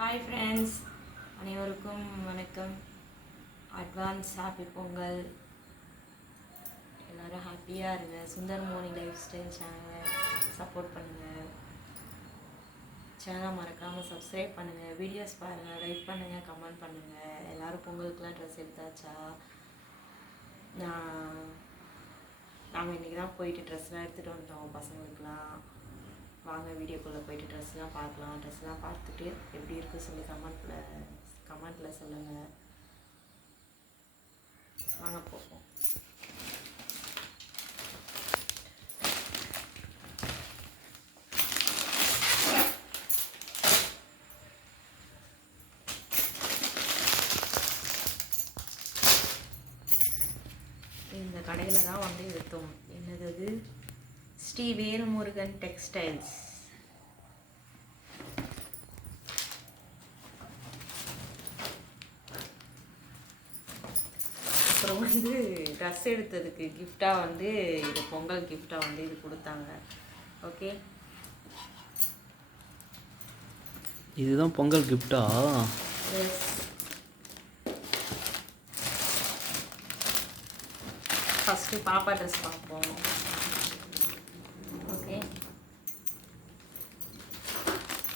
Hi friends, அனைவருக்கும் வணக்கம். Advance happy Pongal. எல்லோரும் ஹாப்பியாக இருங்க. சுந்தர் மோனி லைஃப் ஸ்டைல் சேனலை சப்போர்ட் பண்ணுங்கள். சேனலை மறக்காமல் சப்ஸ்கிரைப் பண்ணுங்கள். வீடியோஸ் பாருங்கள், லைக் பண்ணுங்கள், கமெண்ட் பண்ணுங்கள். எல்லோரும் பொங்கலுக்குலாம் ட்ரெஸ் எடுத்தாச்சா? நாங்கள் இன்றைக்கி தான் போயிட்டு ட்ரெஸ்லாம் எடுத்துகிட்டு வந்தோம் பசங்களுக்குலாம். வாங்க வீடியோக்குள்ளே போயிட்டு ட்ரெஸ்லாம் பார்க்கலாம். ட்ரெஸ்லாம் பார்த்துட்டு எப்படி இருக்குது சொல்லி கமெண்ட்டில் சொல்லுங்கள். வாங்க போவோம். இந்த கடையில் தான் வந்து எடுத்தோம். என்னது? ஸ்ரீ வேல்முருகன் டெக்ஸ்டைல்ஸ். அப்புறம் வந்து ட்ரெஸ் எடுத்ததுக்கு கிஃப்டாக வந்து இது பொங்கல் கிஃப்டாக வந்து இது கொடுத்தாங்க. ஓகே, இதுதான் பொங்கல் கிஃப்டா? எஸ். ஃபஸ்ட்டு பாப்பா ட்ரெஸ் பார்ப்போம். ஓகே,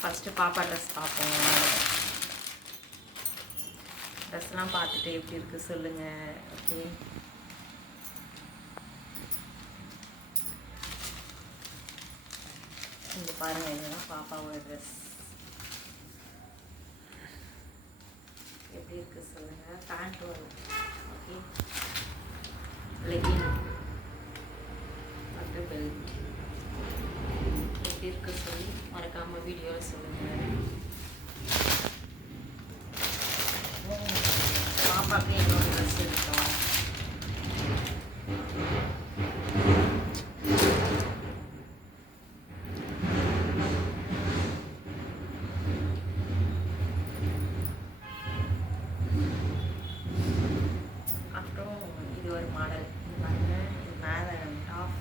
ஃபஸ்ட்டு பாப்பா ட்ரெஸ் பார்ப்போம். ட்ரெஸ்லாம் பார்த்துட்டு எப்படி இருக்குது சொல்லுங்கள். ஓகே, இங்கே பாருங்கள், இதுதான் பாப்பாவோட ட்ரெஸ். எப்படி இருக்குது சொல்லுங்கள். பேண்ட் வரும். ஓகே, லெகின் மற்றும் பெல்ட். எப்படி இருக்குது சொல்லி மறக்காமல் வீடியோவில் சொல்லுங்கள். பாப்பாவுக்கு என்னோட ட்ரெஸ் எடுத்தோம். அப்புறம் இது ஒரு மாடல் பாருங்க. இது மேலே டாப்,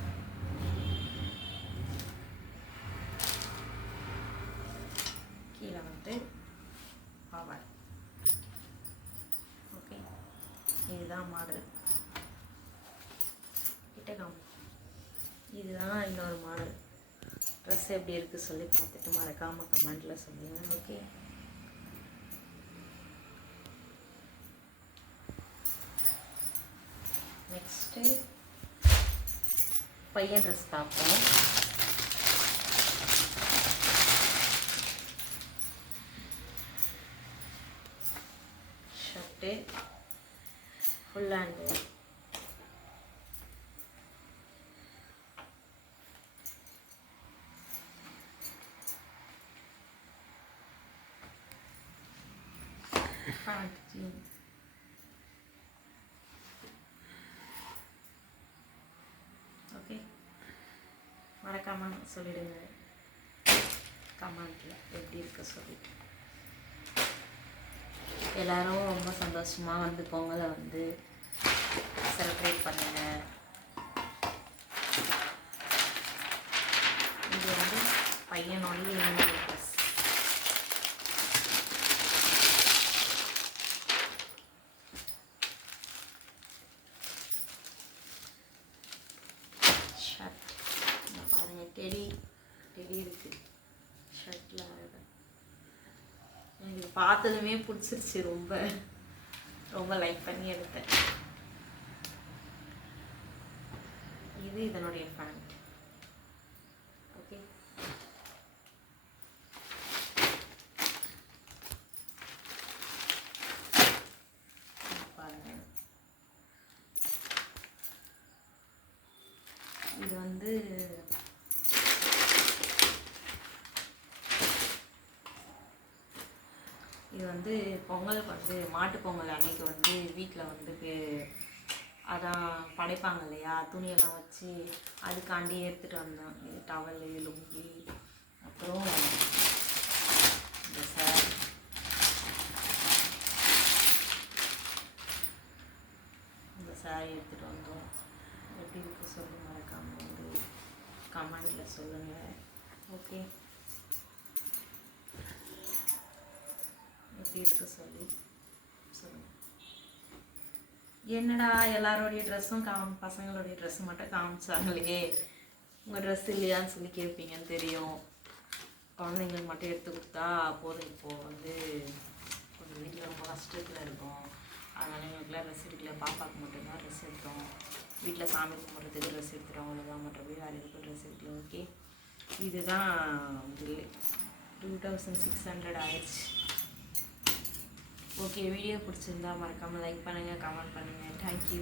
கீழே வந்து பாவாடை. ஓகே, இதுதான் மாடல். கிட்டகம் இதுதான் இன்னொரு மாடல். ட்ரெஸ் எப்படி இருக்குது சொல்லி பார்த்துட்டு மறக்காமல் கமெண்ட்டில் சொல்லுங்கள். ஓகே, நெக்ஸ்ட்டு பையன் ட்ரெஸ் பார்ப்போம். Shirt full hand, pant jean. Okay, மறக்காமல் சொல்லிடுங்க கமெண்ட்டில் எப்படி இருக்கு சொல்லிட்டு. எல்லோரும் ரொம்ப சந்தோஷமாக வந்து பொங்கலை வந்து செலிப்ரேட் பண்ணுங்க. இது வந்து பையனோடைய இன்னொரு ட்ரெஸ். ஷர்ட் பாருங்கள், டெடி இருக்குது ஷர்ட்டில். எனக்கு பார்த்ததுமே பிடிச்சிருச்சு. ரொம்ப லைக் பண்ணி எடுத்தேன். இது இதனுடைய பேண்ட். ஓகே, பாருங்க. இது வந்து பொங்கலுக்கு வந்து மாட்டு பொங்கல் அன்னைக்கு வந்து வீட்டில் வந்து அதான் படைப்பாங்க இல்லையா, துணியெல்லாம் வச்சு அதுக்காண்டி எடுத்துகிட்டு வந்தோம். இது டவலு, லுங்கி, அப்புறம் இந்த சாரி. இந்த சாரி எடுத்துகிட்டு வந்தோம். எப்படி இருக்குது சொல்லி மறக்காமல் வந்து கமெண்டில் சொல்லுங்கள். ஓகே, எப்படி இருக்கு சொல்லி சொல்லுங்கள். என்னடா எல்லாரோடைய ட்ரெஸ்ஸும் பசங்களுடைய ட்ரெஸ்ஸு மட்டும் காமிச்சாங்களே, உங்கள் ட்ரெஸ் இல்லையான்னு சொல்லி கேட்பீங்கன்னு தெரியும். குழந்தைங்களுக்கு மட்டும் எடுத்து கொடுத்தா போதும். இப்போது வந்து கொஞ்சம் வீட்டில் ரொம்ப கஷ்டத்தில் இருக்கும். அதனால் எங்களுக்குலாம் ட்ரெஸ் எடுக்கல. பாப்பாவுக்கு மட்டும்தான் ட்ரெஸ் எடுத்தோம். வீட்டில் சாமி கும்பிட்றதுக்கு ட்ரெஸ் எடுத்துகிறோம், அவ்வளோதான். மற்றபடி வேறு எதுக்கும் ட்ரெஸ் எடுக்கல. ஓகே, இதுதான் பில்லு 2600 ஆயிடுச்சு. ஓகே, வீடியோ பிடிச்சிருந்தா மறக்காமல் லைக் பண்ணுங்கள், கமெண்ட் பண்ணுங்கள். தேங்க்யூ.